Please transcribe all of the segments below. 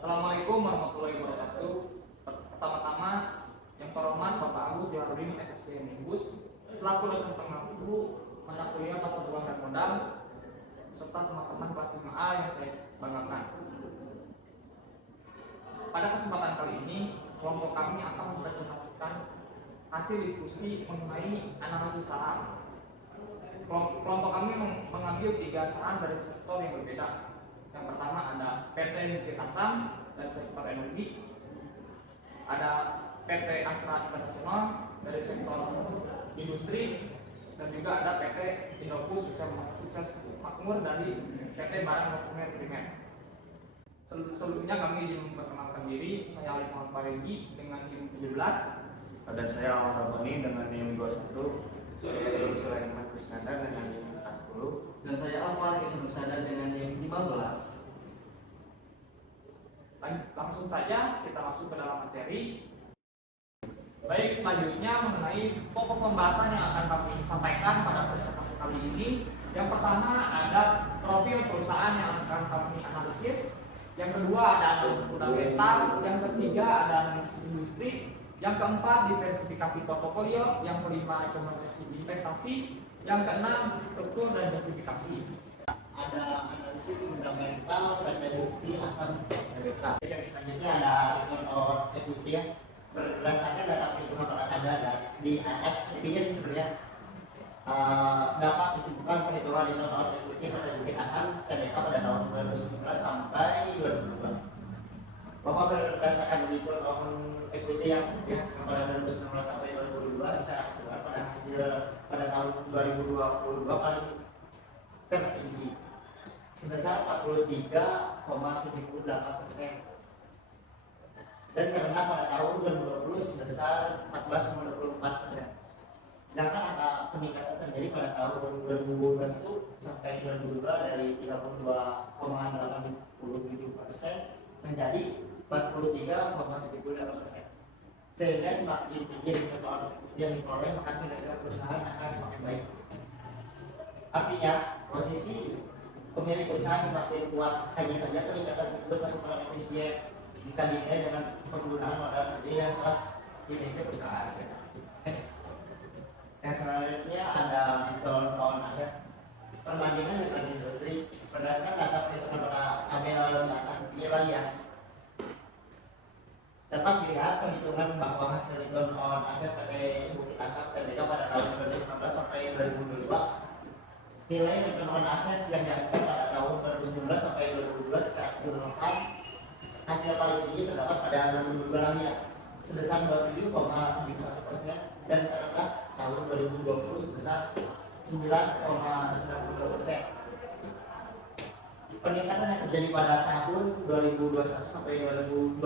Assalamualaikum warahmatullahi wabarakatuh. Pertama-tama yang terhormat Bapak Agus Joharudin SSC Minibus selaku dosen pengampu mata kuliah pasar uang dan modal serta teman-teman kelas 5A yang saya banggakan. Pada kesempatan kali ini, kelompok kami akan mempresentasikan hasil diskusi mengenai analisis saham. Kelompok kami mengambil 3 saham dari sektor yang berbeda. Yang pertama ada PT Bukit Asam dari sektor energi, ada PT Astra Internasional dari sektor industri, dan juga ada PT Indofood Sukses Makmur dari PT Barang Konsumen Primer. Sebelumnya kami ingin memperkenalkan diri. Saya Ali Muhammad Faregi dengan NIM 17. Dan saya Ahmad Rabbani dengan NIM 21. Saya Sulaiman Kusnazar dengan NIM 40. Dan saya Alfa Kisah dengan NIM 15. Langsung saja kita masuk ke dalam materi. Baik, selanjutnya mengenai pokok pembahasan yang akan kami sampaikan pada presentasi kali ini. Yang pertama ada profil perusahaan yang akan kami analisis. Yang kedua ada analisis fundamental. Yang ketiga ada analisis industri. Yang keempat diversifikasi portofolio. Yang kelima rekomendasi investasi. Yang keenam struktur dan justifikasi. Ada analisis fundamental dan bukti asal TBK. Yang selanjutnya ada return on equity ya. Berdasarkan data perhitungan ada di atas intinya sih sebenarnya dapat disimpulkan perhitungan return on equity pada bukti asal TBK pada tahun 2019 sampai 2022. Bahwa berdasarkan return on equity yang dihasilkan pada 2019 sampai 2022 secara keseluruhan pada hasil pada tahun 2022 paling tertinggi sebesar 43,78%, dan karena pada tahun 2020 sebesar 14,24%. Sedangkan angka peningkatan terjadi pada tahun 2021 sampai 2022 dari 32,87% menjadi 43,78%. Sehingga semakin tinggi return yang diperoleh, maka kinerja perusahaan akan semakin baik. Artinya, posisi pemilik perusahaan semakin kuat, hanya saja peningkatan tersebut masih kurang efisien jika dinilai dengan penggunaan modal sendiri yang telah dimiliki perusahaan. Next. Yang selanjutnya ada return on asset. Perbandingan dengan industri berdasarkan data perhitungan pada tabel di atas ya. Dapat dilihat perhitungan bahwa hasil return on asset PT Bukit Asam TBK pada tahun 2019 sampai 2022. Nilai return on asset yang dihasilkan pada tahun 2019 sampai 2022 secara keseluruhan hasil paling tinggi terdapat pada 2022 lainnya sebesar 27,71% dan terendah tahun 2020 sebesar 9,92%. Peningkatan yang terjadi pada tahun 2021 sampai 2022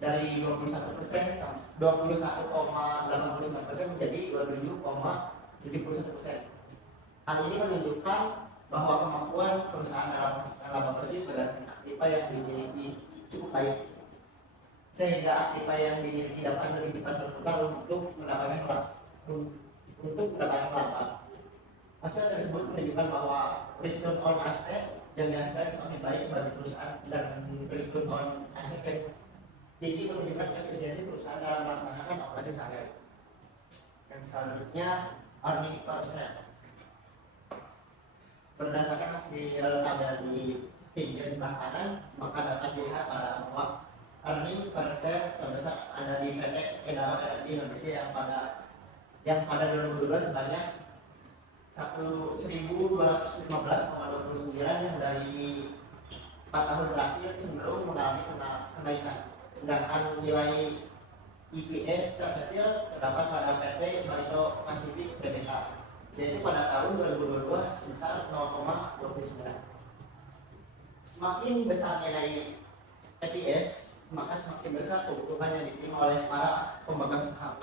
dari 21,89% menjadi 27,71%. Hal ini menunjukkan bahwa kemampuan perusahaan dalam menghasilkan laba bersih berdasarkan aktiva yang dimiliki cukup baik, sehingga aktiva yang dimiliki dapat lebih cepat berputar untuk mendapatkan laba. Hasil tersebut menunjukkan bahwa return on asset yang dihasilkan semakin baik bagi perusahaan, dan return on asset yang tinggi menunjukkan efisiensi perusahaan dalam melaksanakan operasi sehari-hari. Yang selanjutnya earning per share. Berdasarkan hasil tabel di pinggir sebelah kanan, maka dapat dilihat bahwa earning per share terbesar ada di PT Edawa Energi Indonesia yang pada 2012 sebanyak 1.215,29 yang dari 4 tahun terakhir cenderung mengalami kenaikan. Sedangkan nilai EPS terkecil terdapat pada PT Barito Pacific Tbk, yaitu pada tahun 2022 sebesar 0,29. Semakin besar nilai EPS, maka semakin besar kebutuhan yang diterima oleh para pemegang saham.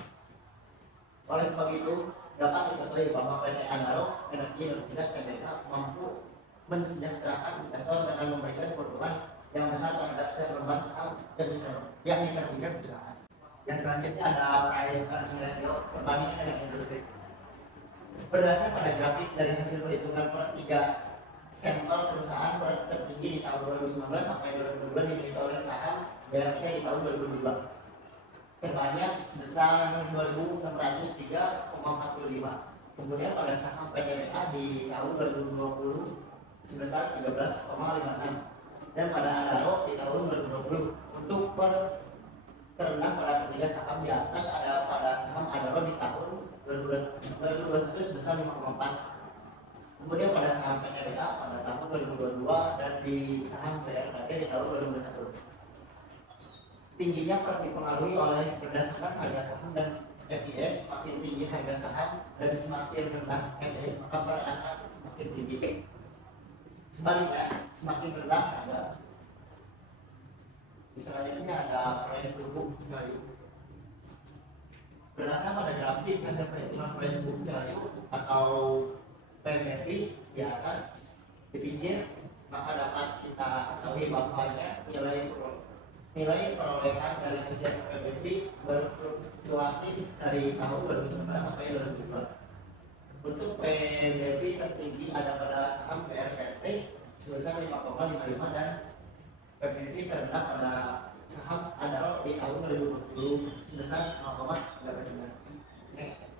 Oleh sebab itu, dapat diketahui bahwa PT Adaro Energi Indonesia Tbk mampu mensejahterakan investor dengan memberikan keuntungan yang besar terhadap setiap lembar saham yang diterbitkan perusahaan. Yang selanjutnya ada price earning ratio perbandingan dengan industri. Berdasarkan pada grafik dari hasil perhitungan per 3 sampel perusahaan tertinggi di tahun 2019 sampai 2022 dimiliki oleh saham BRPT di tahun 2022 terbanyak sebesar 2.603,45. Kemudian pada saham PTBA di tahun 2020 sebesar 13,56 dan pada Adaro di tahun 2020. Untuk terendah pada ketiga saham di atas ada pada saham Adaro di tahun 2021 sebesar 5,4. Kemudian pada saham PTBA pada tahun 2022 dan di saham BRPT di tahun 2021. Tingginya dipengaruhi oleh berdasarkan harga saham dan FIS. Semakin tinggi harga saham dan semakin rendah FIS maka perangan semakin tinggi. Sebaliknya semakin rendah ada selanjutnya ada price to book value. Berdasarkan pada grafik hasil perhitungan price to book value atau PBV di atas di pinggir, maka dapat kita ketahui bahwanya nilai perolehan dari hasil PBV berfluktuatif dari tahun 2019 sampai 2022. Untuk PBV tertinggi ada pada saham BRPT sebesar 5,55 dan PBV terendah pada saham Adaro di tahun 2020 sebesar 0,89. Next.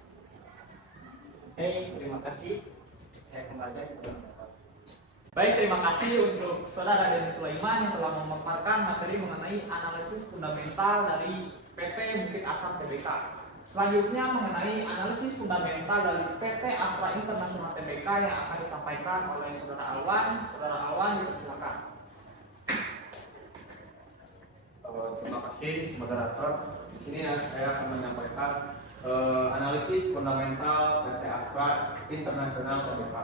Oke, terima kasih. Saya kembalikan kepada Bapak. Baik, terima kasih untuk Saudara Denny Sulaiman yang telah memaparkan materi mengenai analisis fundamental dari PT Bukit Asam Tbk. Selanjutnya mengenai analisis fundamental dari PT Astra International Tbk yang akan disampaikan oleh Saudara Alwan. Saudara Alwan, dipersilakan. Terima kasih moderator. Di sini saya akan menyampaikan analisis fundamental PT Astra International Tbk.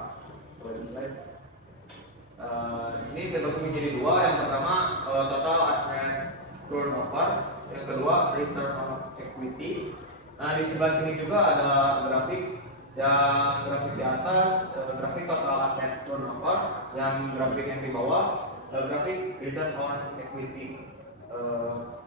Ini terbagi menjadi dua. Yang pertama total asset turnover, yang kedua return on equity. Nah, di sebelah sini juga ada grafik. Yang grafik di atas grafik total asset turnover, yang grafik yang di bawah grafik return on equity.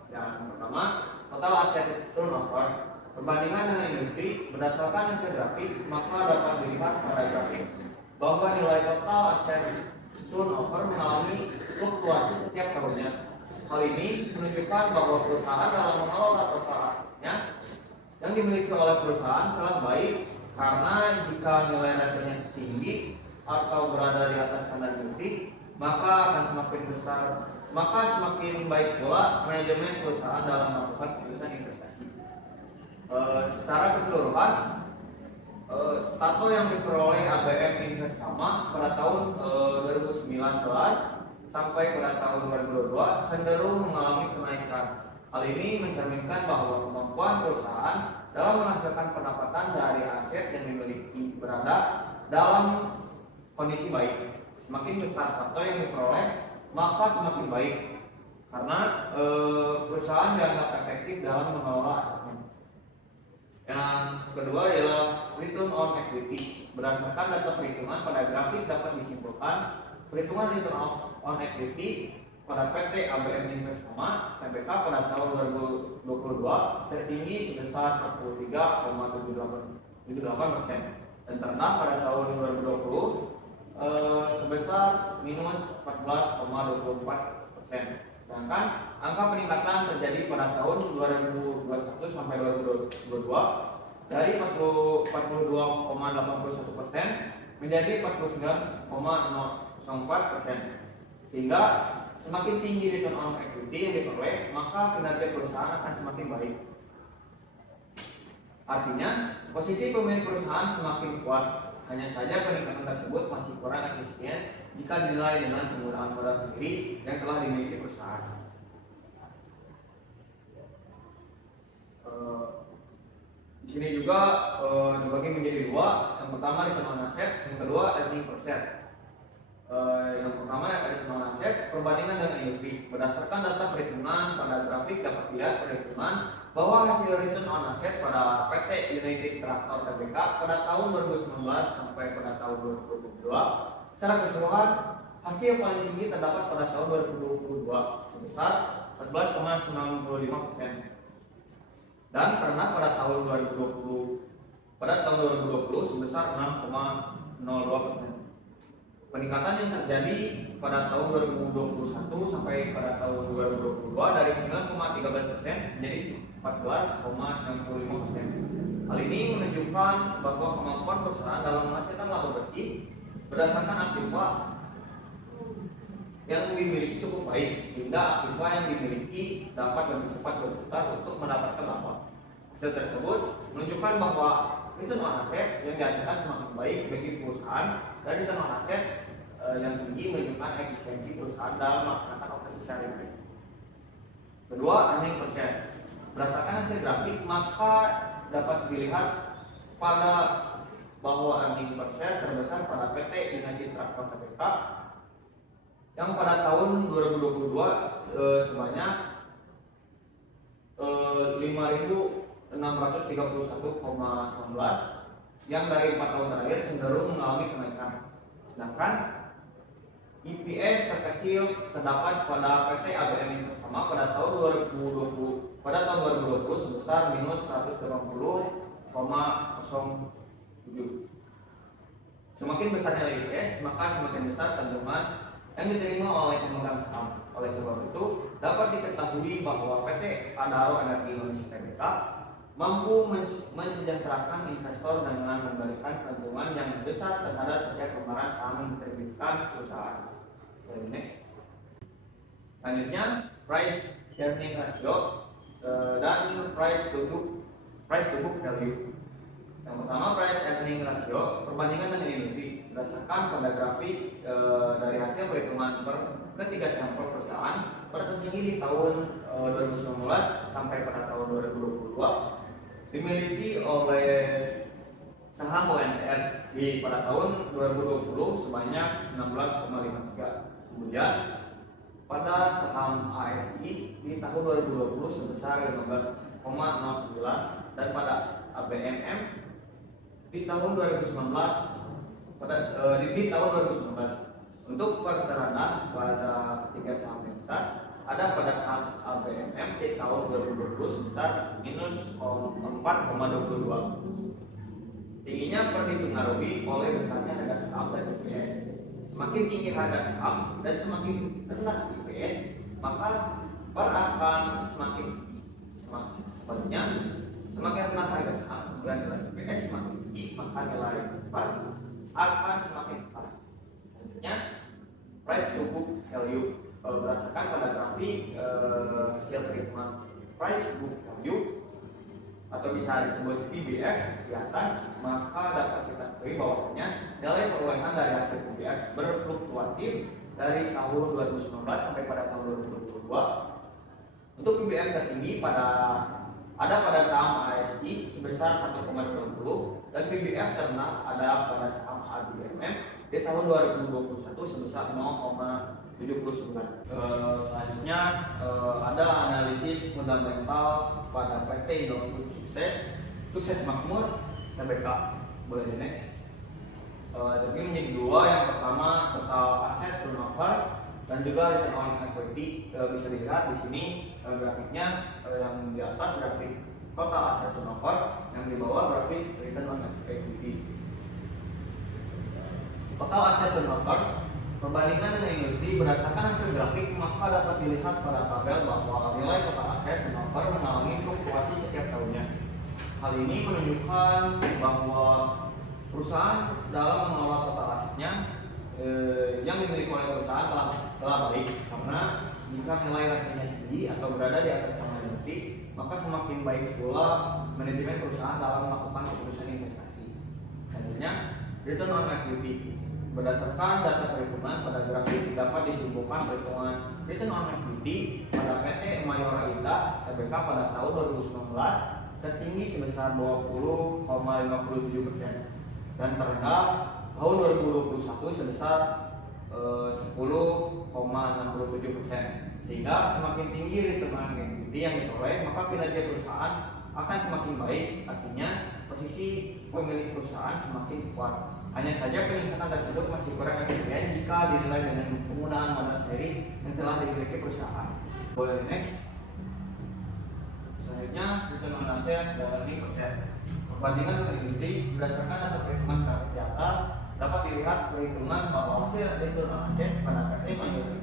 Yang pertama total asset turnover perbandingan dengan industri. Berdasarkan hasil grafik maka dapat dilihat pada grafik bahwa nilai total aset turnover mengalami fluktuasi setiap tahunnya. Hal ini menunjukkan bahwa perusahaan dalam mengelola total asetnya yang dimiliki oleh perusahaan telah baik, karena jika nilai dasarnya tinggi atau berada di atas standar industri maka akan semakin besar, maka semakin baik pula manajemen perusahaan dalam melakukan keputusan investasi. Secara keseluruhan tato yang diperoleh ABM Investama pada tahun 2019 sampai pada tahun 2022 cenderung mengalami kenaikan. Hal ini mencerminkan bahwa kemampuan perusahaan dalam menghasilkan pendapatan dari aset yang dimiliki berada dalam kondisi baik. Semakin besar tato yang diperoleh maka semakin baik, karena perusahaan dianggap efektif dalam mengelola asetnya. Yang kedua ialah return on equity. Berdasarkan data perhitungan pada grafik dapat disimpulkan perhitungan return on equity pada PT ABM Investama Tbk pada tahun 2022 tertinggi sebesar 43,78% dan terendah pada tahun 2020 sebesar minus 14,24%. Sedangkan angka peningkatan terjadi pada tahun 2021 sampai 2022 dari 42,81% menjadi 49,04%. Sehingga semakin tinggi return on equity yang diperoleh, maka kinerja perusahaan akan semakin baik. Artinya, posisi pemilik perusahaan semakin kuat. Hanya saja peningkatan tersebut masih kurang efisien jika dinilai dengan penggunaan modal sendiri yang telah dimiliki perusahaan. Di sini juga dibagi menjadi dua. Yang pertama return on asset, yang kedua earning per share. Yang pertama return on asset perbandingan dengan industri. Berdasarkan data perhitungan pada grafik dapat dilihat perhitungan bahwa hasil return on asset pada PT United Tractor Tbk pada tahun 2019 sampai pada tahun 2022 secara keseluruhan hasil paling tinggi terdapat pada tahun 2022 sebesar 14,95% dan terendah pada tahun 2020 sebesar 6,02%. peningkatan yang terjadi pada tahun 2021 sampai pada tahun 2022 dari 9,13% menjadi 14,95%. Hal ini menunjukkan bahwa kemampuan perusahaan dalam menghasilkan laba bersih berdasarkan aktiva yang dimiliki cukup baik, sehingga aktiva yang dimiliki dapat lebih cepat berputar untuk mendapatkan laba. Hasil tersebut menunjukkan bahwa return on asset yang dihasilkan semakin baik bagi perusahaan dan return on asset yang tinggi menunjukkan efisiensi perusahaan dalam melaksanakan operasi sehari-hari. Kedua, earning per share. Berdasarkan hasil grafik, maka dapat dilihat pada bahwa earning per share terbesar pada PT United Tractor Tbk yang pada tahun 2022 sebanyak 5.631,19 yang dari 4 tahun terakhir cenderung mengalami kenaikan. Sedangkan EPS terkecil terdapat pada PT ABM yang bersama pada tahun 2020 sebesar minus 180,07. Semakin besar nilai EPS, maka semakin besar tabungan yang diterima oleh pemegang saham. Oleh sebab itu, dapat diketahui bahwa PT Adaro Energi Indonesia Tbk mampu mensejahterakan investor dengan memberikan keuntungan yang besar terhadap setiap lembaran saham yang diterbitkan perusahaan. Next. Selanjutnya, price earning ratio dan price to book value. Yang pertama, price earning ratio perbandingan dengan industri berdasarkan pada grafik dari hasil perhitungan per ketiga sampel perusahaan tertinggi di tahun 2019 sampai pada tahun 2022 dimiliki oleh saham ONTR di pada tahun 2020 sebanyak 16,53. Kemudian pada saham ASI di tahun 2020 sebesar 15,09 dan pada ABMM di tahun 2019 di tahun 2019. Untuk terendah pada ketiga saham entitas ada pada saham ABMM di tahun 2020 sebesar minus 4,22. Tingginya dipengaruhi oleh besarnya harga saham dan IPS. Semakin tinggi harga saham dan semakin rendah IPS, maka PAR akan semakin sebaliknya. Semakin rendah harga saham dan nilai IPS semakin tinggi, maka nilai PAR akan semakin rendah. Selanjutnya, price to book value. Berdasarkan pada grafik hasil perhitungan price to book value atau bisa disebut PBF di atas, maka dapat kita ketahui bahwasanya nilai perolehan dari hasil PBF berfluktuatif dari tahun 2019 sampai pada tahun 2022. Untuk PBF tertinggi ada pada saham ASI sebesar 1,90 dan PBF terendah ada pada saham ABMM di tahun 2021 sebesar 0,79. Selanjutnya ada analisis fundamental pada PT Indofood Sukses Makmur Tbk. Boleh di next. Tapi menjadi dua, yang pertama total aset turnover dan juga return on equity. Bisa dilihat di sini grafiknya, yang di atas grafik total aset turnover, yang di bawah grafik return on equity. Total aset turnover perbandingan dengan industri berdasarkan hasil grafik, maka dapat dilihat pada tabel bahwa nilai total aset turnover mengalami fluktuasi setiap tahunnya. Hal ini menunjukkan bahwa perusahaan dalam mengelola total asetnya yang dimiliki oleh perusahaan telah baik, karena jika nilai rasanya tinggi atau berada di atas sama industri, maka semakin baik pula manajemen perusahaan dalam melakukan keputusan investasi. Selanjutnya, return on equity. Berdasarkan data perhitungan pada grafik dapat disimpulkan perhitungan return on equity pada PT Mayora Indah Tbk pada tahun 2019 tertinggi sebesar 20,57% dan terendah tahun 2021 sebesar 10,67%. Sehingga semakin tinggi return on equity yang diperoleh, maka kinerja perusahaan akan semakin baik. Artinya posisi pemilik perusahaan semakin kuat. Hanya saja peningkatan tersebut masih kurang efisien jika dinilai dengan penggunaan modal sendiri yang telah dimiliki perusahaan. Boleh next. Selanjutnya, return on asset dan earning per share. Perbandingan dengan industri berdasarkan data perhitungan grafik di atas, dapat dilihat perhitungan bahwa hasil return on asset pada PT mayoritas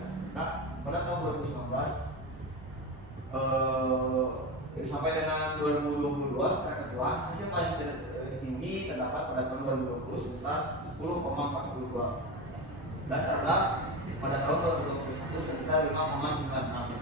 pada tahun 2019 sampai dengan 2022 secara keseluruhan hasil paling tinggi terdapat pada tahun 2020 sebesar 10,42 dan terendah pada tahun 2021 sebesar 5,96%.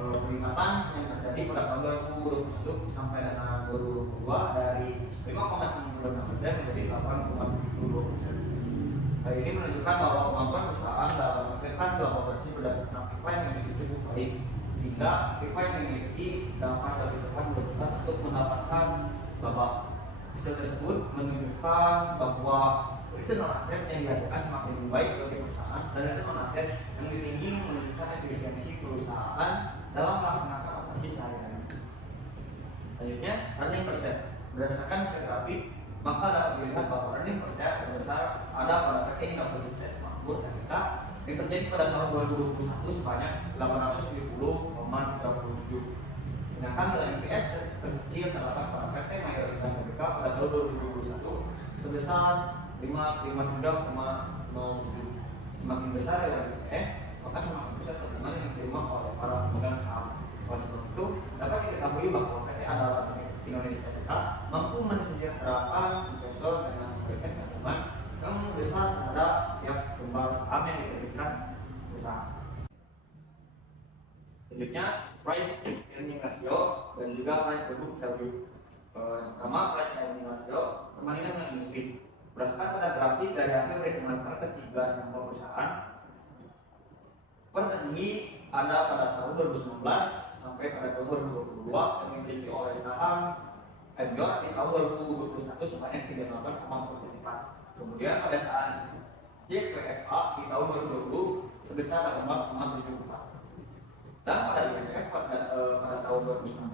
Peningkatan yang terjadi pada tahun 2021 sampai dengan 2022 dari 5,96% menjadi 8,72%. Hal ini menunjukkan bahwa kemampuan perusahaan dalam menghasilkan dua operasi berdasarkan aktiva yang memiliki cukup baik, sehingga aktiva yang memiliki dapat lebih cepat bergerak untuk mendapatkan laba. Hasil tersebut menunjukkan bahwa return on asset yang dihasilkan semakin baik bagi perusahaan dan return on asset yang tinggi menunjukkan efisiensi perusahaan dalam melaksanakan operasi sehari-hari. Selanjutnya, earning per share. Berdasarkan hasil grafik, maka dapat dilihat bahwa earning per share terbesar ada pada PT Indahful Sukses Makmur Tbk yang terjadi pada tahun 2021 sebanyak 870,37. Sedangkan nilai EPS terkecil terdapat pada PT Mayoritas Tbk pada tahun 2021 sebesar 553,07. Semakin besar nilai EPS, maka semakin besar keuntungan yang diterima oleh para pemegang saham. Oleh sebab itu, dapat diketahui bahwa PT Adalah Indonesia Tbk mampu mensejahterakan investor dengan memberikan keuntungan yang besar terhadap setiap lembar saham yang diterbitkan perusahaan. Selanjutnya, price earning ratio dan juga price to book value. Yang pertama, price earning ratio perbandingan dengan industri. Berdasarkan pada grafik dari hasil perhitungan per ketiga sampel perusahaan, tertinggi ada pada tahun 2019 sampai pada tahun 2022 yang dimiliki oleh saham Endor di tahun 2021 sebanyak 38,44. Kemudian pada saat JPFA di tahun 2020 sebesar 18,74. Dan pada IMF pada tahun 2019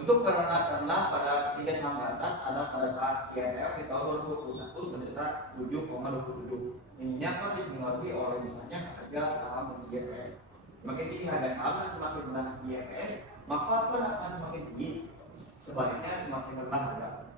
untuk terendah pada ketiga saham di atas ada pada saat IMF di tahun 2021 sebesar 7,27. Ininya akan dipengaruhi oleh misalnya harga saham di IPS. Semakin tinggi harga saham dan semakin rendah IPS, maka akan semakin tinggi. Sebaliknya semakin rendah harga.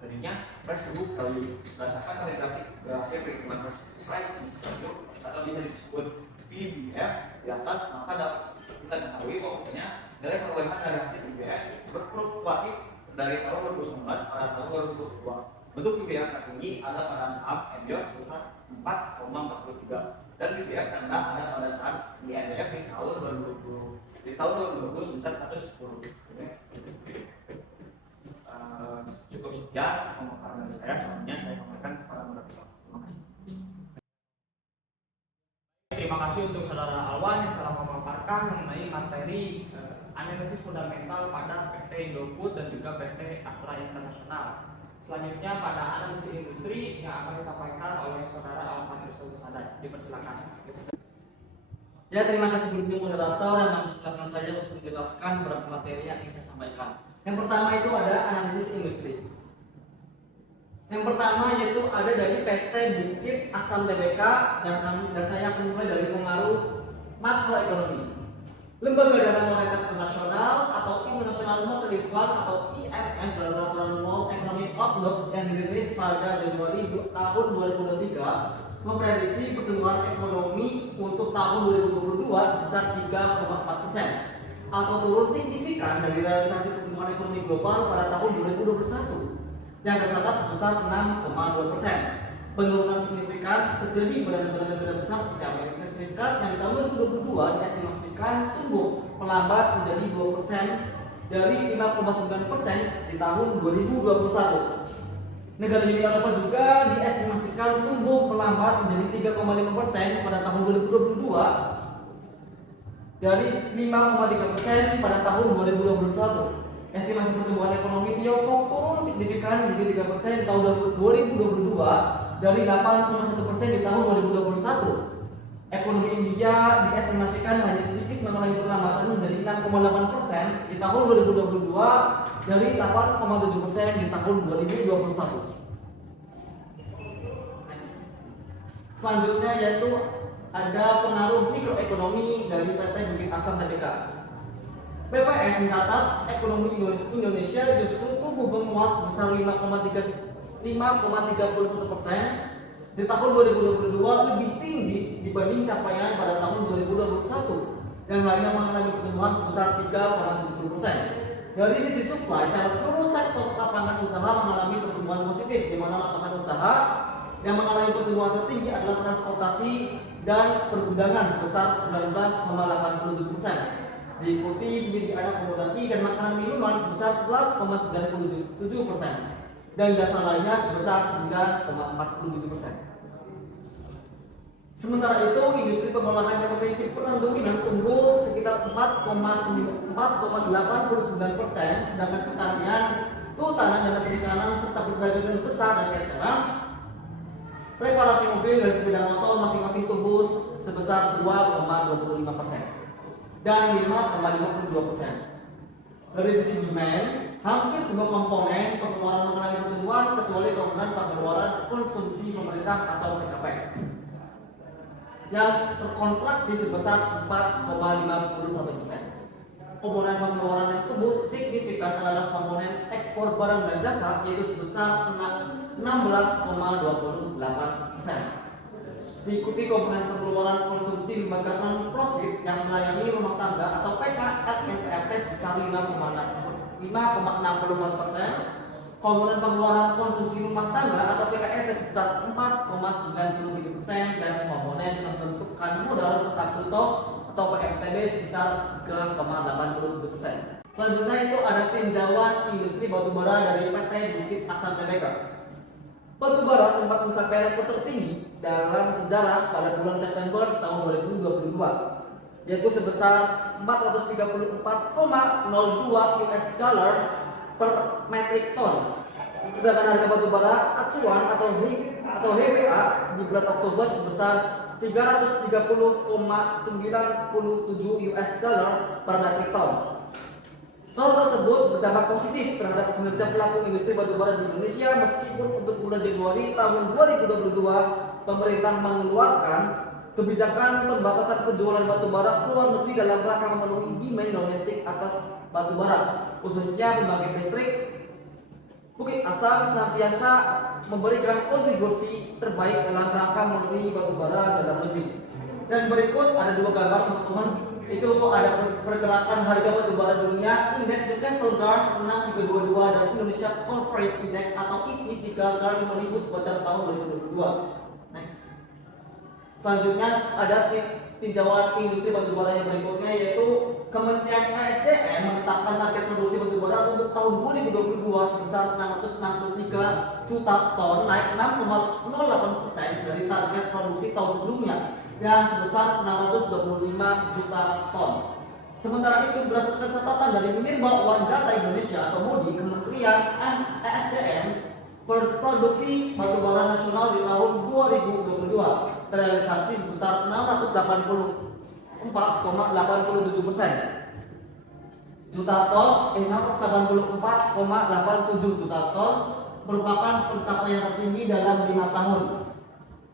Selanjutnya price to book value. Berdasarkan dari grafik hasil perhitungan price to book value atau bisa disebut PBF di atas, maka dapat kita ketahui bahwasanya nilai perolehan dari hasil PBF berfluktuatif dari tahun 2019 pada tahun 2022. Bentuk PBF tertinggi ada pada saham Endor sebesar 4,43 dan PBF terendah ada pada saham INDF di tahun 2020. Di tahun 2020 sebesar 110. Cukup sekian pemaparan dari saya. Selanjutnya saya sampaikan kepada moderator. Terima kasih. Terima kasih untuk saudara Alwan yang telah memaparkan mengenai materi analisis fundamental pada PT Indofood dan juga PT Astra Internasional. Selanjutnya pada analisis industri yang akan disampaikan oleh saudara Alwan Sadar. Dipersilakan. Ya, terima kasih untuk moderator yang mempersilahkan saya untuk menjelaskan beberapa materi yang ingin saya sampaikan. Yang pertama itu ada analisis industri. Yang pertama yaitu ada dari PT Bukit Asam Tbk dan saya akan mulai dari pengaruh makroekonomi. Lembaga Dana Moneter Internasional atau International Monetary Fund atau IMF dalam laporan World Economic Outlook yang dirilis pada Januari tahun 2023 memprediksi pertumbuhan ekonomi untuk tahun 2022 sebesar 3,4% atau turun signifikan dari realisasi pertumbuhan ekonomi global pada tahun 2021 yang tercatat sebesar 6,2%. Penurunan signifikan terjadi pada negara-negara besar seperti Amerika Serikat yang di tahun 2022 diestimasikan tumbuh melambat menjadi 2% dari 5,9% di tahun 2021. Negara Uni Eropa juga diestimasikan tumbuh melambat menjadi 3,5% pada tahun 2022 dari 5,3% pada tahun 2021. Estimasi pertumbuhan ekonomi Tiongkok turun signifikan menjadi 3% di tahun 2022 dari 8,1% di tahun 2021. Ekonomi India diestimasikan hanya sedikit mengalami perlambatan menjadi 6,8% di tahun 2022 dari 8,7% di tahun 2021. Selanjutnya yaitu ada pengaruh mikroekonomi dari PT Bukit Asam Tbk. BPS mencatat ekonomi Indonesia justru tumbuh menguat sebesar 5,31% di tahun 2022, lebih tinggi dibanding capaian pada tahun 2021 yang hanya mengalami pertumbuhan sebesar 3,70%. Dari sisi supply, seluruh sektor lapangan usaha mengalami pertumbuhan positif, di mana lapangan usaha yang mengalami pertumbuhan tertinggi adalah transportasi dan pergudangan sebesar 19,87%. Diikuti pendidikan, akomodasi dan makanan minuman sebesar 11,97%, dan jasa lainnya sebesar 9,47%. Sementara itu, industri pengolahan yang memiliki peran dominan tumbuh sekitar 4,89%, sedangkan pertanian, kehutanan dan perikanan serta perdagangan besar dan eceran, reparasi mobil dan sepeda motor masing-masing tumbuh sebesar 2,25% dan 5,52%. Dari sisi demand, hampir semua komponen pengeluaran mengalami pertumbuhan kecuali komponen pengeluaran konsumsi pemerintah atau PKP yang terkontraksi sebesar 4,51%. Komponen pengeluaran yang tumbuh signifikan adalah komponen ekspor barang dan jasa, yaitu sebesar 16,28%. Diikuti komponen pengeluaran konsumsi lembaga non-profit yang melayani rumah tangga atau PKLMRT sebesar 5,64%, komponen pengeluaran konsumsi rumah tangga atau PKLT sebesar 4,93%, dan komponen pembentukan modal tetap bruto atau PMTB sebesar 3,87%. Selanjutnya itu ada tinjauan industri batubara dari PT Bukit Asam Tbk. Batubara sempat mencapai rekor tertinggi dalam sejarah pada bulan September tahun 2022, yaitu sebesar 434,02 US dollar per metric ton. Sedangkan harga batubara acuan atau HBA di bulan Oktober sebesar 330,97 US dollar per metric ton. Hal tersebut berdampak positif terhadap kinerja pelaku industri batubara di Indonesia, meskipun untuk bulan Januari tahun 2022 pemerintah mengeluarkan kebijakan pembatasan penjualan batubara ke luar negeri dalam rangka memenuhi demand domestik atas batubara, khususnya pembangkit listrik. Bukit Asam senantiasa memberikan kontribusi terbaik dalam rangka memenuhi batubara dalam negeri. Dan berikut ada dua gambar teman-teman. Itu ada pergerakan harga batubara dunia, indeks Newcastle Guard 6322 dan Indonesia Coal Price Index atau ICI 3 Guard 5000 sepanjang tahun 2022. Next. Selanjutnya ada tinjauan industri batubara yang berikutnya, yaitu Kementerian ESDM menetapkan target produksi batubara untuk tahun 2022 sebesar 663 juta ton, naik 6,08% dari target produksi tahun sebelumnya yang sebesar 625 juta ton. Sementara itu, berdasarkan catatan dari Minerba One Data Indonesia atau MODI, Kementerian ESDM, produksi batubara nasional di tahun 2022 terrealisasi sebesar 684,87 juta ton, 684,87 juta ton, merupakan pencapaian tertinggi dalam 5 tahun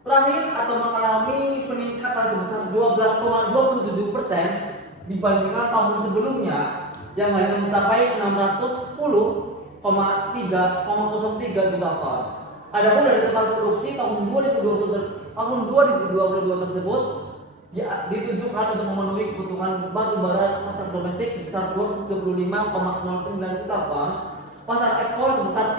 terakhir atau mengalami peningkatan sebesar 12,27% dibandingkan tahun sebelumnya yang hanya mencapai 610,03 juta ton. Adapun dari total produksi tahun 2022 tersebut ditujukan untuk memenuhi kebutuhan batu bara pasar domestik sebesar 25,09 juta ton, pasar ekspor sebesar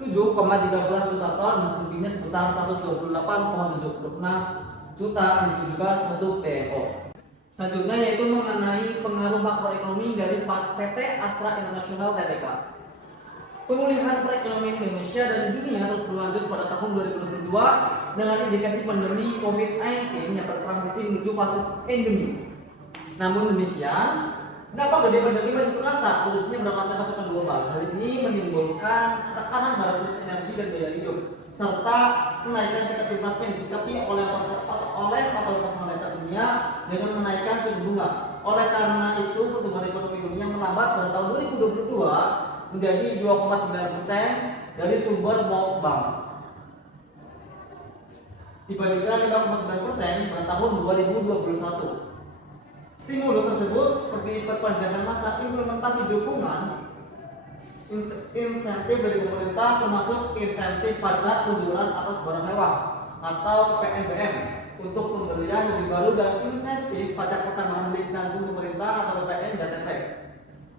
307,13 juta ton, dan selebihnya sebesar 128,76 juta yang ditujukan untuk PMO. Selanjutnya yaitu mengenai pengaruh makroekonomi dari PT Astra International Tbk. Pemulihan perekonomian Indonesia dan dunia terus berlanjut pada tahun 2022 dengan indikasi pandemi COVID-19 yang bertransisi menuju fase endemi. Namun demikian, dampak dari pandemi masih terasa, khususnya berdampak pasokan global. Hal ini menimbulkan tekanan pada krisis energi dan biaya hidup, serta kenaikan tingkat inflasi yang disikapi oleh otoritas moneter dunia dengan menaikkan suku bunga. Oleh karena itu, pertumbuhan ekonomi dunia melambat pada tahun 2022 menjadi 2,9% dari sumber World Bank dibandingkan 5,9% pada tahun 2021. Stimulus tersebut seperti perpanjangan masa implementasi dukungan insentif dari pemerintah, termasuk insentif pajak penjualan atas barang mewah atau PPNBM untuk pembelian mobil baru, dan insentif pajak pertambahan milik tanggung pemerintah atau PPN dan TP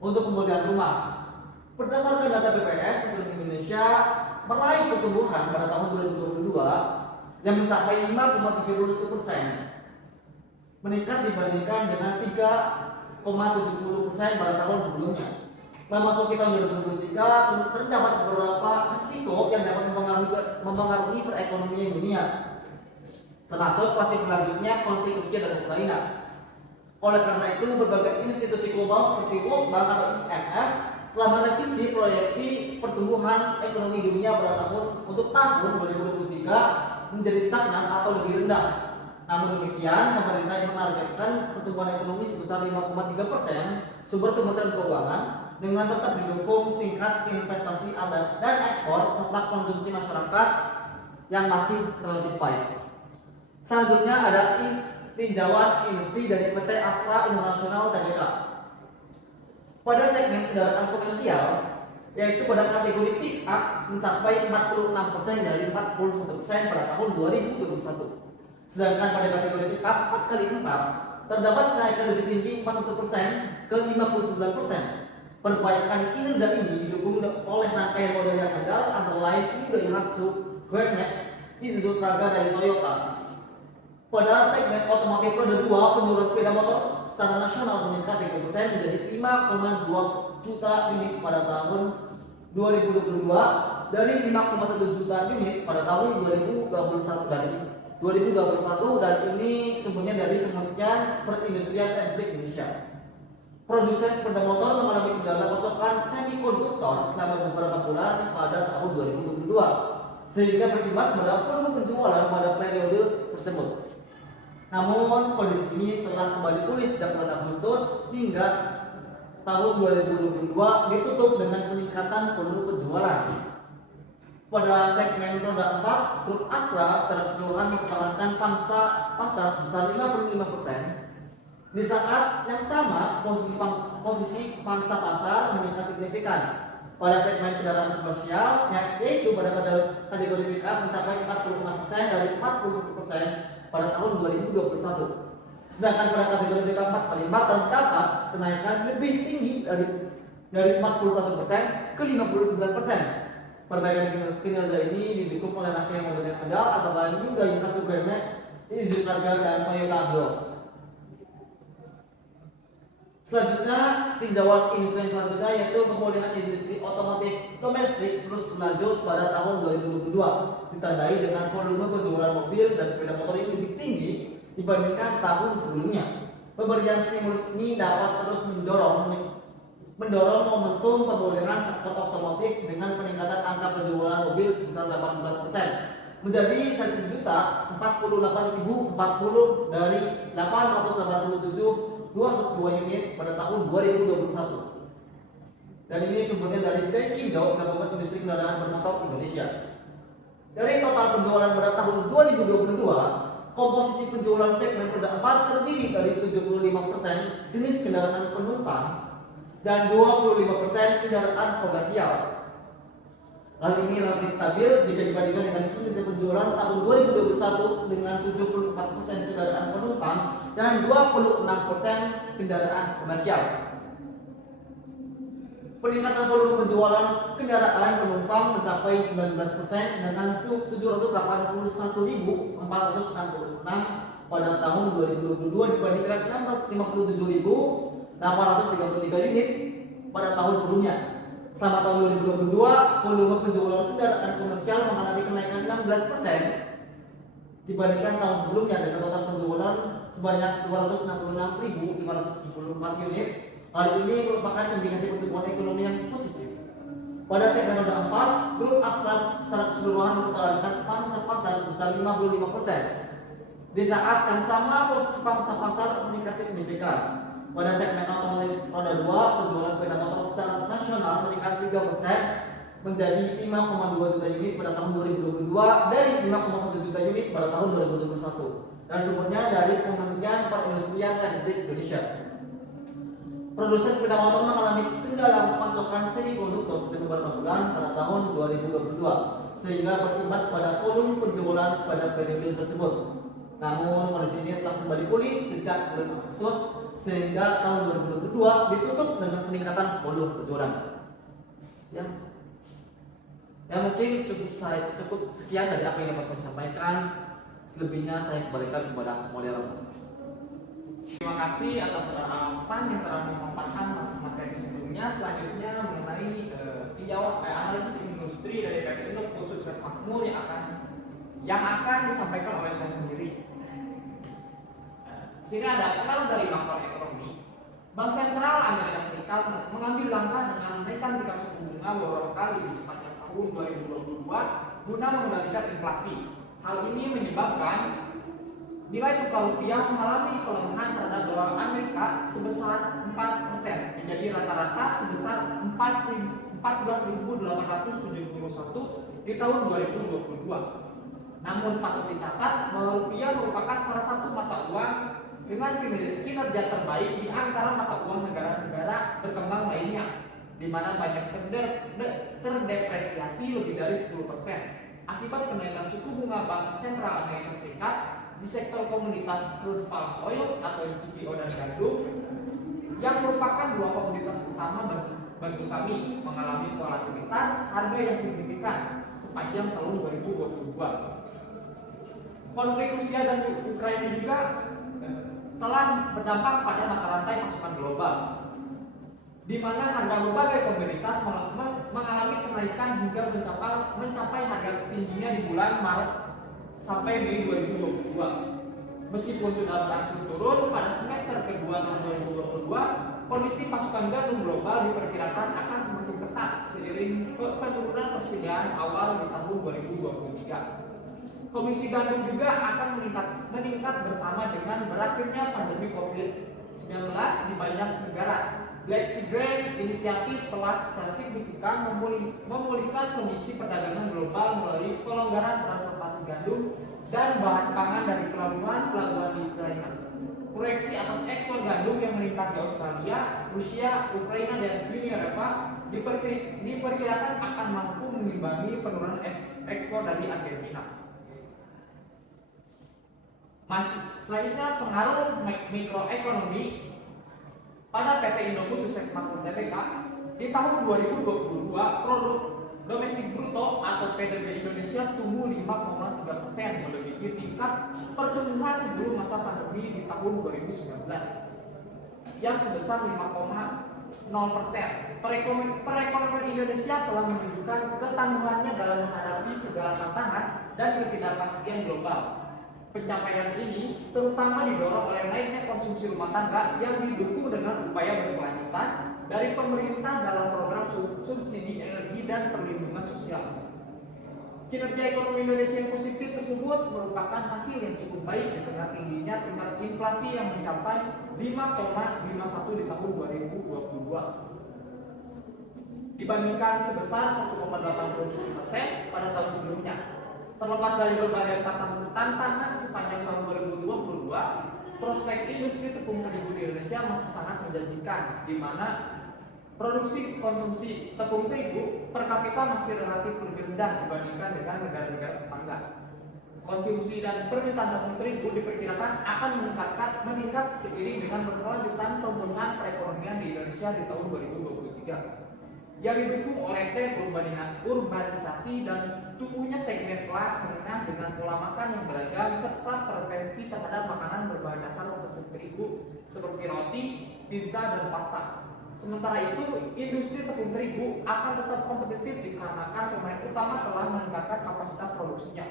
untuk pembelian rumah. Berdasarkan data BPS, seluruh Indonesia meraih pertumbuhan pada tahun 2022 yang mencapai 5,31%, meningkat dibandingkan dengan 3,70% pada tahun sebelumnya. Memasuki tahun 2023, terdapat beberapa risiko yang dapat mempengaruhi perekonomian dunia, termasuk pasti berlanjutnya konflik Rusia dan Ukraina. Oleh karena itu, berbagai institusi global seperti World Bank atau IMF telah merevisi proyeksi pertumbuhan ekonomi dunia pada tahun 2023 menjadi stagnan atau lebih rendah. Namun demikian, pemerintah menargetkan pertumbuhan ekonomi sebesar 5,3%, sumber Kementerian Keuangan, dengan tetap didukung tingkat investasi dan ekspor serta konsumsi masyarakat yang masih relatif baik. Selanjutnya ada tinjauan industri dari PT Astra International Tbk. Pada segmen kendaraan komersial, yaitu pada kategori pick up, mencapai 46% dari 41% pada tahun 2021. Sedangkan pada kategori pick up 4x4 terdapat kenaikan lebih tinggi 41% ke 59%. Perbaikan kinerja ini didukung oleh rangkaian model yang andal, antara lain Hyundai Hatsu, Grand Max, Isuzu Traga dari Toyota. Pada segmen otomotif roda 2, penjualan sepeda motor secara nasional meningkat 3% menjadi 5,2 juta unit pada tahun 2022 dari 5,1 juta unit pada tahun 2021 dan ini sumbernya dari Kementerian Perindustrian Republik Indonesia. Produsen sepeda motor mengalami kendala pasokan semikonduktor selama beberapa bulan pada tahun 2022, sehingga berimbas pada volume penjualan pada periode tersebut. Namun kondisi ini telah kembali pulih sejak bulan Agustus hingga tahun 2022 ditutup dengan peningkatan volume penjualan. Pada segmen roda 4, Grup Astra secara keseluruhan mempertahankan pangsa pasar sebesar 55%. Di saat yang sama, posisi pangsa pasar meningkat signifikan. Pada segmen kendaraan komersial, yaitu pada kategori pickup mencapai 46% dari 41% pada tahun 2021. Sedangkan pada kategori pickup 4x5 terdapat kenaikan lebih tinggi dari 41% ke 59%. Perbaikan kinerja ini didukung oleh rangkaian model yang andal antara lain Hyundai Hatsu Grand Max, Isuzu Traga dan Toyota Hilux. Selanjutnya, tinjauan industri yang selanjutnya yaitu pemulihan industri otomotif domestik terus berlanjut pada tahun 2022, ditandai dengan volume penjualan mobil dan sepeda motor yang lebih tinggi dibandingkan tahun sebelumnya. Pemberian stimulus ini dapat terus mendorong momentum pemulihan sektor otomotif dengan peningkatan angka penjualan mobil sebesar 18% menjadi 1.048.040 dari 887.202 unit pada tahun 2021. Dan ini sumbernya dari Gaikindo, Gabungan Industri Kendaraan Bermotor Indonesia. Dari total penjualan pada tahun 2022, komposisi penjualan segmen roda 4 terdiri dari 75% jenis kendaraan penumpang dan 25% kendaraan komersial. Hal ini relatif stabil jika dibandingkan dengan kinerja penjualan tahun 2021 dengan 74% kendaraan penumpang dan 26% kendaraan komersial. Peningkatan volume penjualan kendaraan penumpang mencapai 19% dengan 781.466 pada tahun 2022 dibandingkan 657.833 unit pada tahun sebelumnya. Selama tahun 2022, volume penjualan kendaraan komersial mengalami kenaikan 16% dibandingkan tahun sebelumnya dengan total penjualan sebanyak 266.574 unit. Hal ini merupakan indikasi pertumbuhan ekonomi yang positif. Pada segmen roda 4, Grup Astra secara keseluruhan mempertahankan pangsa pasar sebesar 55%. Di saat yang sama, posisi pangsa pasar meningkat signifikan. Pada segmen otomotif roda 2, penjualan sepeda motor secara nasional meningkat 3% menjadi 5,2 juta unit pada tahun 2022 dari 5,1 juta unit pada tahun 2021. dan sumbernya dari Kementerian Perindustrian dan Teknik Indonesia. Produsen sepeda motor mengalami kendala pasokan semikonduktor sejak beberapa bulan pada tahun 2022 sehingga berimbas pada volume penjualan pada periode tersebut. Namun kondisi ini telah kembali pulih sejak bulan Agustus sehingga tahun 2022 ditutup dengan peningkatan volume penjualan. Ya mungkin cukup sekian dari apa yang dapat saya sampaikan. Lebihnya saya kembalikan kepada moderator. Terima kasih atas harapan yang telah memaparkan materi sebelumnya. Selanjutnya mengenai analisis industri dari PT Induk Sukses Makmur yang akan disampaikan oleh saya sendiri. Sehingga ada pengaruh dari makroekonomi. Bank Sentral Amerika Serikat mengambil langkah dengan menaikkan tingkat suku bunga beberapa kali di sepanjang tahun 2022 guna mengendalikan inflasi. Hal ini menyebabkan nilai tukar rupiah mengalami pelemahan terhadap dolar Amerika sebesar 4%, menjadi rata-rata sebesar 14.871 di tahun 2022. Namun patut dicatat bahwa rupiah merupakan salah satu mata uang dengan kinerja terbaik di antara mata uang negara-negara berkembang lainnya, di mana banyak terdepresiasi lebih dari 10% akibat kenaikan suku bunga Bank Sentral Amerika Serikat di sektor komoditas crude palm oil atau CPO dan gandum yang merupakan dua komoditas utama bagi kami mengalami volatilitas harga yang signifikan sepanjang tahun 2022. Konflik Rusia dan Ukraina juga telah berdampak pada mata rantai pasokan global, di mana harga berbagai komoditas mengalami kenaikan hingga mencapai harga tertingginya di bulan Maret sampai Mei 2022. Meskipun sudah berangsur turun pada semester kedua tahun 2022, kondisi pasokan gandum global diperkirakan akan semakin ketat seiring penurunan persediaan awal di tahun 2023. Komisi gandum juga akan meningkat bersama dengan berakhirnya pandemi COVID-19 di banyak negara. Black Sea Grain Initiative telah secara signifikan memulihkan kondisi perdagangan global melalui pelonggaran transportasi gandum dan bahan pangan dari pelabuhan-pelabuhan di Ukraina. Proyeksi atas ekspor gandum yang meningkat di Australia, Rusia, Ukraina, dan Uni Eropa diperkirakan akan mampu mengimbangi penurunan ekspor dari Argentina. Selanjutnya pengaruh mikroekonomi pada PT Indofood Sukses Makmur Tbk. Di tahun 2022 produk domestik bruto atau PDB Indonesia tumbuh 5,3%, melebihi tingkat pertumbuhan sebelum masa pandemi di tahun 2019 yang sebesar 5,0%. Perekonomian Indonesia telah menunjukkan ketangguhannya dalam menghadapi segala tantangan dan ketidakpastian global. Pencapaian ini terutama didorong oleh naiknya konsumsi rumah tangga yang didukung dengan upaya berkelanjutan dari pemerintah dalam program subsidi energi dan perlindungan sosial. Kinerja ekonomi Indonesia yang positif tersebut merupakan hasil yang cukup baik di tengah tingginya tingkat inflasi yang mencapai 5,51 di tahun 2022 dibandingkan sebesar 1,87% pada tahun sebelumnya. Terlepas dari berbagai tantangan sepanjang tahun 2022, prospek industri tepung terigu di Indonesia masih sangat menjanjikan, di mana produksi konsumsi tepung terigu per kapita masih relatif lebih rendah dibandingkan dengan negara-negara tetangga. Konsumsi dan permintaan tepung terigu diperkirakan akan meningkat seiring dengan berkelanjutan pemulihan perekonomian di Indonesia di tahun 2023. Yang didukung oleh tren urbanisasi dan tumbuhnya segmen kelas menengah dengan pola makan yang beragam serta preferensi terhadap makanan berbahan dasar tepung terigu seperti roti, pizza, dan pasta. Sementara itu, industri tepung terigu akan tetap kompetitif dikarenakan pemain utama telah meningkatkan kapasitas produksinya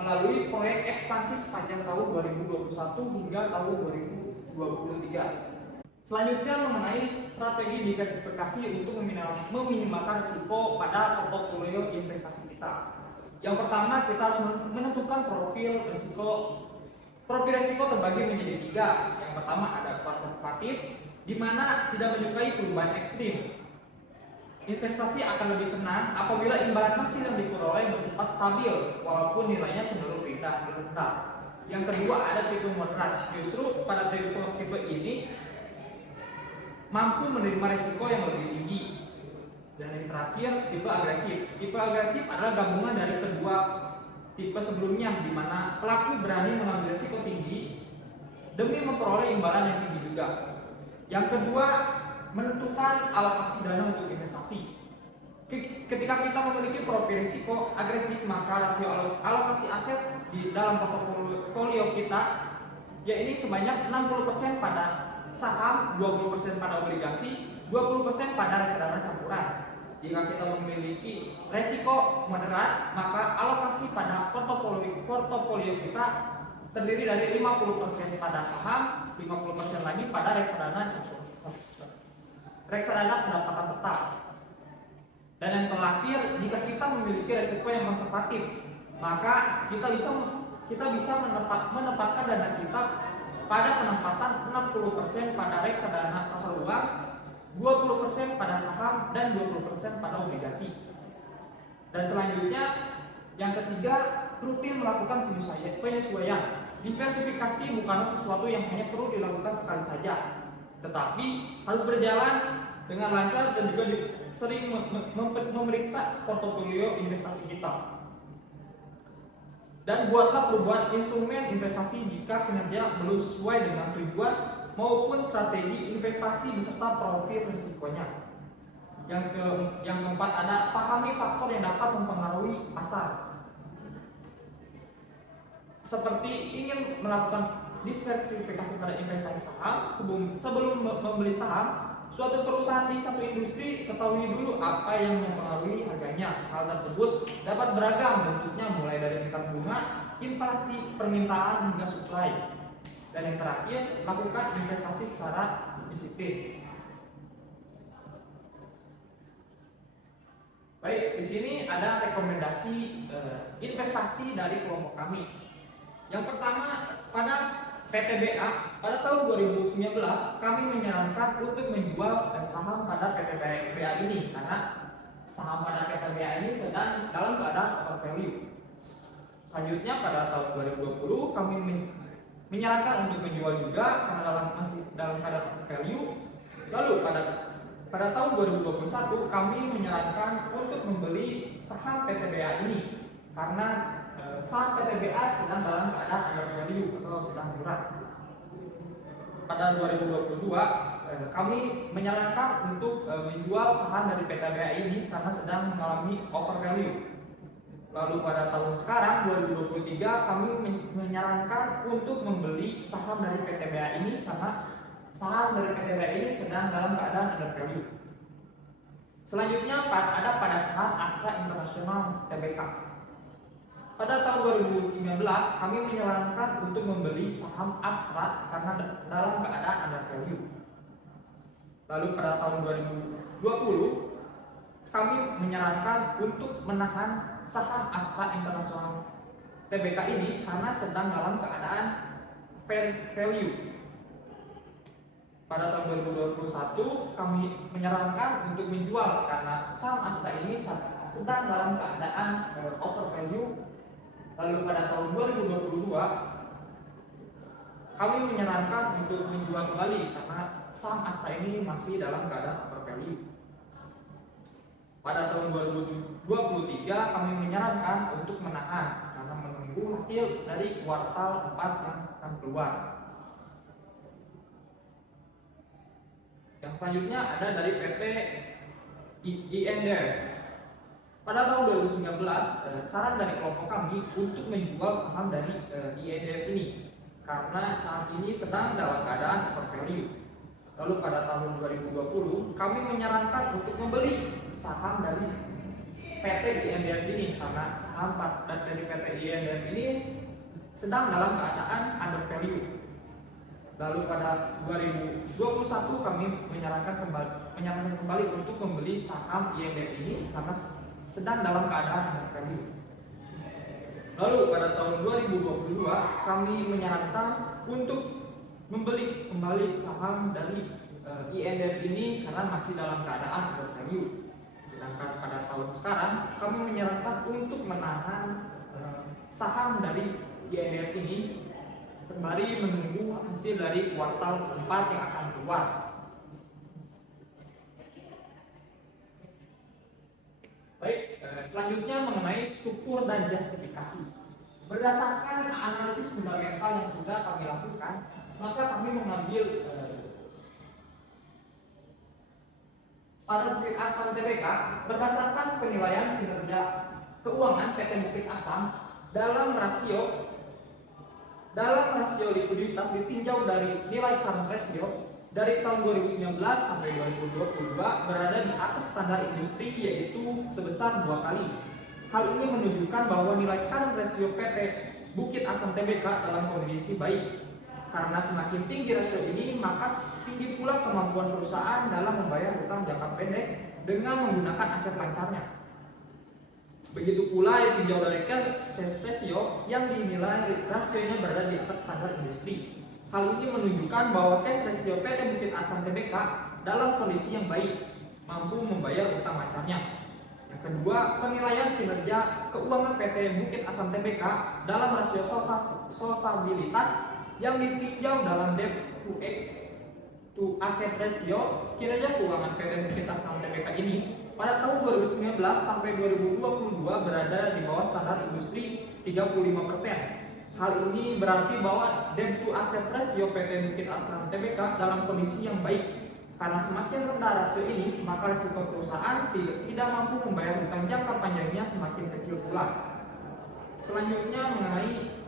melalui proyek ekspansi sepanjang tahun 2021 hingga tahun 2023. Selanjutnya mengenai strategi diversifikasi untuk meminimalkan risiko pada portofolio investasi kita. Yang pertama, kita harus menentukan profil risiko terbagi menjadi 3. Yang pertama ada konservatif, di mana tidak menyukai perubahan ekstrim. Investasi akan lebih senang apabila imbalan hasil yang diperoleh bersifat stabil walaupun nilainya cenderung rendah. Yang kedua ada tipe moderat. Justru pada tipe ini mampu menerima risiko yang lebih tinggi. Dan yang terakhir tipe agresif. Tipe agresif adalah gabungan dari kedua tipe sebelumnya, di mana pelaku berani mengambil risiko tinggi demi memperoleh imbalan yang tinggi juga. Yang kedua, menentukan alokasi dana untuk investasi. Ketika kita memiliki profil risiko agresif, maka rasio alokasi aset di dalam portofolio kita yaitu sebanyak 60% pada saham, 20% pada obligasi, 20% pada reksadana campuran. Jika kita memiliki resiko moderat, maka alokasi pada portofolio kita terdiri dari 50% pada saham, 50% lagi pada reksadana campuran, reksadana pendapatan tetap. Dan yang terakhir, jika kita memiliki resiko yang konservatif, maka kita bisa menempatkan dana kita pada penempatan 60% pada reksadana pasar uang, 20% pada saham, dan 20% pada obligasi. Dan selanjutnya, yang ketiga, rutin melakukan penyesuaian. Diversifikasi bukanlah sesuatu yang hanya perlu dilakukan sekali saja, tetapi harus berjalan dengan lancar dan juga sering memeriksa portofolio investasi kita. Dan buatlah perubahan instrumen investasi jika kinerja belum sesuai dengan tujuan maupun strategi investasi beserta profil risikonya. Yang keempat ada pahami faktor yang dapat mempengaruhi pasar. Seperti ingin melakukan diversifikasi pada investasi saham, sebelum membeli saham suatu perusahaan di satu industri, ketahui dulu apa yang mempengaruhi harganya. Hal tersebut dapat beragam bentuknya, mulai dari tingkat bunga, inflasi, permintaan, hingga supply. Dan yang terakhir, lakukan investasi secara disiplin. Baik, di sini ada rekomendasi investasi dari kelompok kami. Yang pertama, pada PTBA pada tahun 2019 kami menyarankan untuk menjual saham pada PTBA ini karena saham pada PTBA ini sedang dalam keadaan overvalue. Selanjutnya pada tahun 2020 kami menyarankan untuk menjual juga karena masih dalam keadaan overvalue. Lalu pada tahun 2021 kami menyarankan untuk membeli saham PTBA ini karena saham PTBA sedang dalam keadaan undervalue atau sedang murah. Pada 2022 kami menyarankan untuk menjual saham dari PTBA ini karena sedang mengalami overvalue. Lalu pada tahun sekarang 2023 kami menyarankan untuk membeli saham dari PTBA ini karena saham dari PTBA ini sedang dalam keadaan undervalue. Selanjutnya ada pada saham Astra International Tbk. Pada tahun 2019 kami menyarankan untuk membeli saham Astra karena dalam keadaan undervalue. Lalu pada tahun 2020 kami menyarankan untuk menahan saham Astra International Tbk ini karena sedang dalam keadaan fair value. Pada tahun 2021 kami menyarankan untuk menjual karena saham Astra ini sedang dalam keadaan overvalue. Lalu pada tahun 2022 kami menyarankan untuk menjual kembali karena saham Astra ini masih dalam keadaan overvalue. Pada tahun 2023 kami menyarankan untuk menahan karena menunggu hasil dari kuartal 4 yang akan keluar. Yang selanjutnya ada dari PT INDF. Pada tahun 2019, saran dari kelompok kami untuk menjual saham dari INDF ini karena saham ini sedang dalam keadaan overvalue. Lalu pada tahun 2020, kami menyarankan untuk membeli saham dari PT INDF ini karena saham dari PT INDF ini sedang dalam keadaan undervalue. Lalu pada 2021 kami menyarankan kembali untuk membeli saham INDF ini karena sedang dalam keadaan undervalue. Lalu pada tahun 2022 kami menyarankan untuk membeli kembali saham dari INDF ini karena masih dalam keadaan undervalue. Sedangkan pada tahun sekarang kami menyarankan untuk menahan saham dari INDF ini sembari menunggu hasil dari kuartal 4 yang akan keluar. Baik, selanjutnya mengenai struktur dan justifikasi. Berdasarkan analisis fundamental yang sudah kami lakukan, maka kami mengambil pada Bukit Asam Tbk berdasarkan penilaian kinerja keuangan PT Bukit Asam dalam rasio likuiditas ditinjau dari nilai current ratio dari tahun 2019 sampai 2022 berada di atas standar industri, yaitu sebesar 2 kali. Hal ini menunjukkan bahwa nilai current ratio PT Bukit Asam Tbk dalam kondisi baik. Karena semakin tinggi rasio ini, maka tinggi pula kemampuan perusahaan dalam membayar utang jangka pendek dengan menggunakan aset lancarnya. Begitu pula ditinjau dari cash ratio yang dinilai rasionya berada di atas standar industri. Hal ini menunjukkan bahwa cash ratio PT Bukit Asam Tbk dalam kondisi yang baik, mampu membayar utang lancarnya. Yang kedua, penilaian kinerja keuangan PT Bukit Asam Tbk dalam rasio solvabilitas yang ditinjau dalam debt to asset ratio. Kinerja keuangan PT Bukit Asam Tbk ini pada tahun 2019 sampai 2022 berada di bawah standar industri 35%. Hal ini berarti bahwa debt to asset ratio PT Bukit Asam Tbk dalam kondisi yang baik. Karena semakin rendah rasio ini, maka risiko perusahaan tidak mampu membayar utang jangka panjangnya semakin kecil pula. Selanjutnya mengenai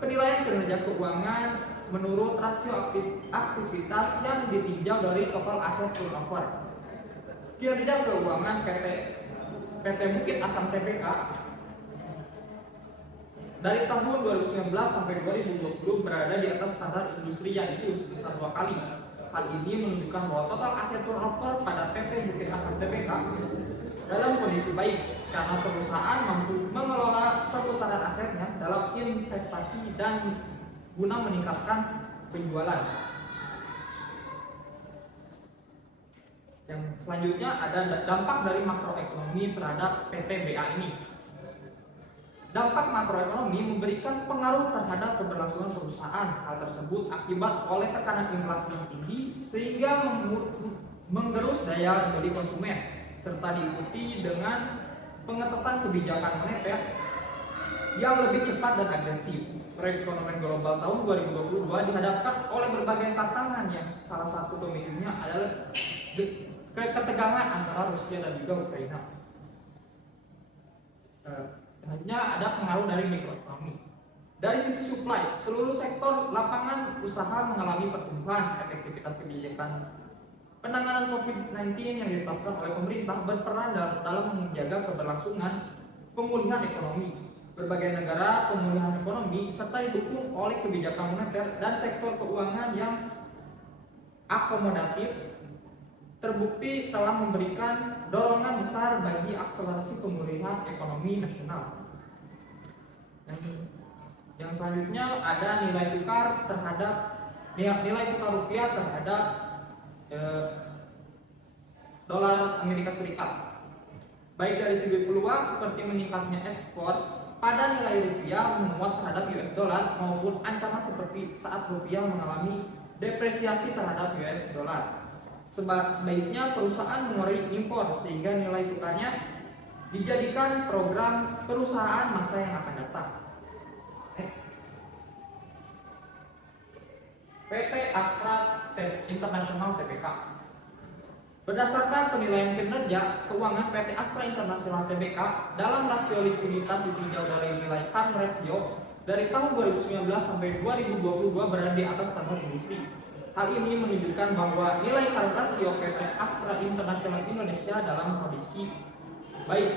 penilaian kinerja keuangan menurut rasio aktivitas yang ditinjau dari total aset turnover. Kinerja keuangan PT Bukit Asam Tbk dari tahun 2019 sampai 2020 berada di atas standar industri, yaitu sebesar 2 kali. Hal ini menunjukkan bahwa total aset turnover pada PT Bukit Asam Tbk dalam kondisi baik karena perusahaan mampu mengelola perputaran asetnya dalam investasi dan guna meningkatkan penjualan. Yang selanjutnya ada dampak dari makroekonomi terhadap PT BA ini. Dampak makroekonomi memberikan pengaruh terhadap keberlangsungan perusahaan. Hal tersebut akibat oleh tekanan inflasi yang tinggi sehingga menggerus daya beli konsumen, serta diikuti dengan pengetatan kebijakan moneter yang lebih cepat dan agresif. Perekonomian global tahun 2022 dihadapkan oleh berbagai tantangan yang salah satu pemicunya adalah ketegangan antara Rusia dan juga Ukraina. Selanjutnya ada pengaruh dari mikroekonomi. Dari sisi supply, seluruh sektor lapangan usaha mengalami pertumbuhan. Efektivitas kebijakan penanganan COVID-19 yang ditetapkan oleh pemerintah berperan dalam menjaga keberlangsungan pemulihan ekonomi. Berbagai negara pemulihan ekonomi serta didukung oleh kebijakan moneter dan sektor keuangan yang akomodatif terbukti telah memberikan dorongan besar bagi akselerasi pemulihan ekonomi nasional. Yang selanjutnya ada nilai tukar rupiah terhadap dolar Amerika Serikat. Baik dari segi peluang seperti meningkatnya ekspor pada nilai rupiah menguat terhadap US dollar maupun ancaman seperti saat rupiah mengalami depresiasi terhadap US dollar. Sebaiknya perusahaan mengurangi impor sehingga nilai tukarnya dijadikan program perusahaan masa yang akan datang. PT Astra International Tbk. Berdasarkan penilaian kinerja keuangan PT Astra International Tbk dalam rasio likuiditas ditinjau dari nilai current ratio dari tahun 2019 sampai 2022 berada di atas standar industri. Hal ini menunjukkan bahwa nilai current ratio PT Astra International Indonesia dalam kondisi baik.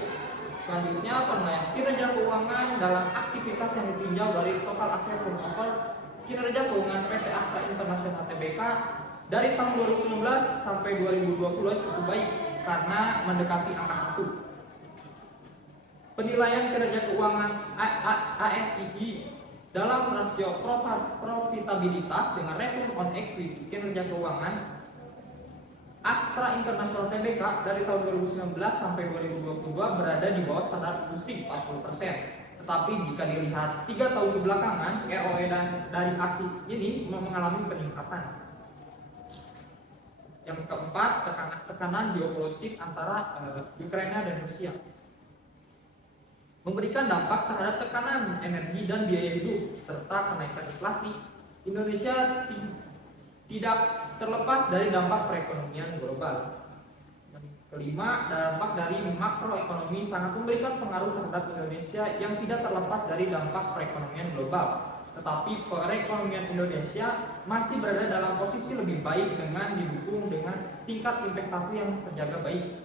Selanjutnya penilaian kinerja keuangan dalam aktivitas yang ditinjau dari total aset turnover. Kinerja keuangan PT Astra International Tbk dari tahun 2019 sampai 2020 cukup baik karena mendekati angka 1. Penilaian kinerja keuangan ASII dalam rasio profitabilitas dengan return on equity kinerja keuangan Astra International Tbk dari tahun 2019 sampai 2022 berada di bawah standar industri 40%. Tetapi jika dilihat 3 tahun kebelakangan, ROE dari ASI ini mengalami peningkatan. Yang keempat, tekanan geopolitik antara Ukraina dan Rusia memberikan dampak terhadap tekanan energi dan biaya hidup serta kenaikan inflasi. Indonesia tidak terlepas dari dampak perekonomian global. Yang kelima, dampak dari makroekonomi sangat memberikan pengaruh terhadap Indonesia yang tidak terlepas dari dampak perekonomian global. Tetapi perekonomian Indonesia masih berada dalam posisi lebih baik dengan didukung dengan tingkat investasi yang terjaga baik.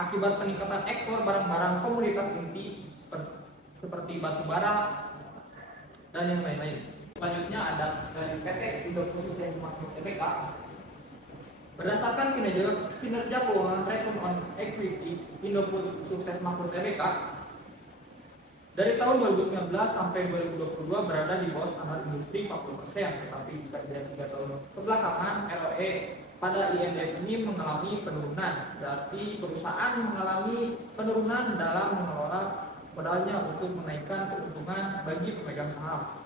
Akibat peningkatan ekspor barang-barang komoditas inti seperti batu bara dan yang lain-lain. Selanjutnya ada dari PT Indo Khusus Makmur Tbk. Berdasarkan kinerja keuangan return on equity Indofood Sukses Makmur Tbk dari tahun 2019 sampai 2022 berada di bawah standar industri 40%, tetapi jika dilihat 3 tahun kebelakangan ROE pada INDF ini mengalami penurunan. Berarti perusahaan mengalami penurunan dalam mengelola modalnya untuk menaikkan keuntungan bagi pemegang saham.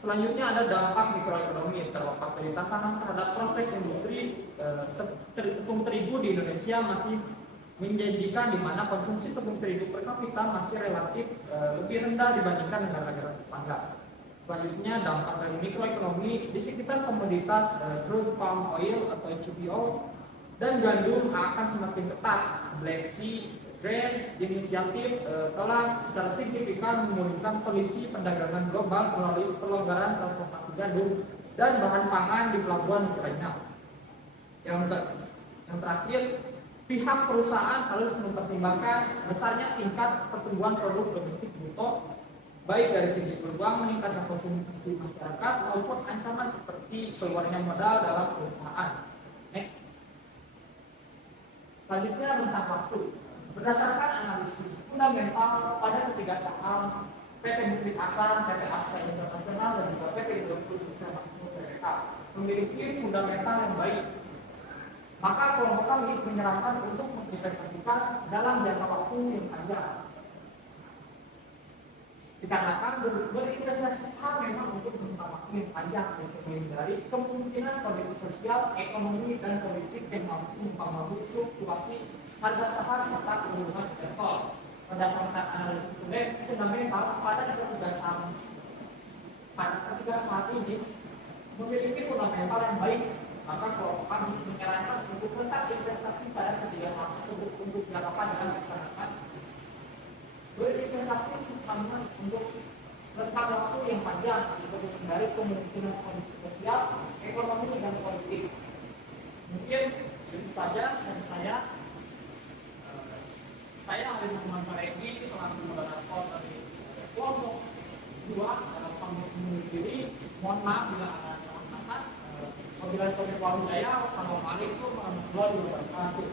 Selanjutnya ada dampak mikroekonomi terlepas dari tantangan terhadap prospek industri. Tepung terigu di Indonesia masih menjanjikan, di mana konsumsi tepung terigu per kapita masih relatif lebih rendah dibandingkan negara-negara tetangga. Selanjutnya dampak dari mikroekonomi di sekitar komoditas crude palm oil atau CPO dan gandum akan semakin ketat. Black Sea Grain inisiatif telah secara signifikan memulihkan kondisi perdagangan global melalui pelonggaran transportasi gandum dan bahan pangan di pelabuhan Ukraina. Yang terakhir, pihak perusahaan harus mempertimbangkan besarnya tingkat pertumbuhan produk domestik bruto, baik dari segi peluang meningkatnya konsumsi masyarakat maupun ancaman seperti keluarnya modal dalam perusahaan. Next. Selanjutnya rentang waktu. Berdasarkan analisis fundamental pada ketiga saham PT Bukit Asam, PT Astra Internasional, dan juga PT Indo Khusus Makmur Tbk memiliki fundamental yang baik, maka kelompok kami menyarankan untuk menginvestasikan dalam jangka waktu yang panjang. Dikarenakan berinvestasi saham memang untuk jangka waktu yang panjang untuk menghindari kemungkinan kondisi sosial, ekonomi, dan politik yang mampu mempengaruhi fluktuasi harga saham serta keuntungan investor. Berdasarkan analisis fundamental pada ketiga saham ini memiliki fundamental yang baik, maka kelompok kami menyarankan untuk tetap investasi pada ketiga saham tersebut untuk jangka panjang masyarakat. Berinvestasi terutama untuk rentang waktu yang panjang untuk menghindari kemungkinan kondisi sosial, ekonomi, dan politik. Mungkin itu saja dari saya. Saya Arif Muhammad Faregi selaku moderator dari kelompok 2 dalam pamit undur diri. Mohon maaf bila ada salah kata. Wabillahi taufiq wal hidayah. Wassalamualaikum warahmatullahi wabarakatuh.